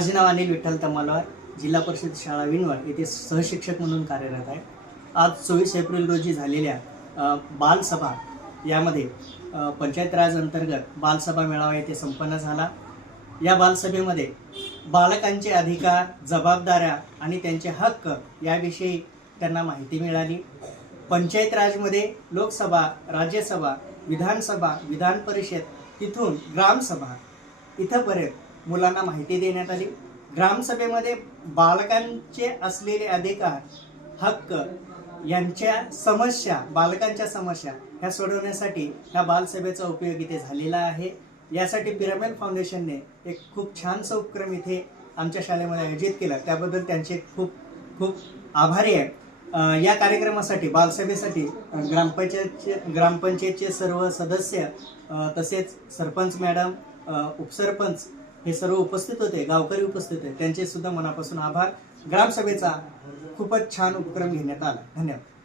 माझे नाव अनिल विठ्ठल तमालवार, जिल्हा परिषद शाळा विनवड येथे सहशिक्षक म्हणून कार्यरत आहे। आज 24 एप्रिल रोजी झालेल्या बालसभा यामध्ये पंचायत राज अंतर्गत बालसभा मेळावा येथे संपन्न झाला। या बालसभेमध्ये बालकांचे अधिकार, जबाबदाऱ्या आणि त्यांचे हक्क याविषयी त्यांना माहिती मिळाली। पंचायत राजमध्ये लोकसभा, राज्यसभा, विधानसभा, विधान परिषद, तिथून ग्रामसभा इथपर्यंत मुलांना माहिती देण्यात आली। ग्रामसभेमध्ये बालकांचे असलेले अधिकार, हक्क यांच्या समस्या, बालकांच्या समस्या ह्या सोडवण्यासाठी ह्या बालसभेचा उपयोग इथे झालेला आहे। यासाठी पिरामिड फाउंडेशनने एक खूप छानसा उपक्रम इथे आमच्या शाळेमध्ये आयोजित केला, त्याबद्दल त्यांचे खूप खूप आभारी आहे। या कार्यक्रमासाठी, बालसभेसाठी ग्रामपंचायतचे सर्व सदस्य तसेच सरपंच मॅडम, उपसरपंच हे सर्व उपस्थित होते, गावकरी उपस्थित होते, त्यांचे सुद्धा मनापासून आभार। ग्रामसभेचा खूपच छान उपक्रम घेण्यात आला। धन्यवाद।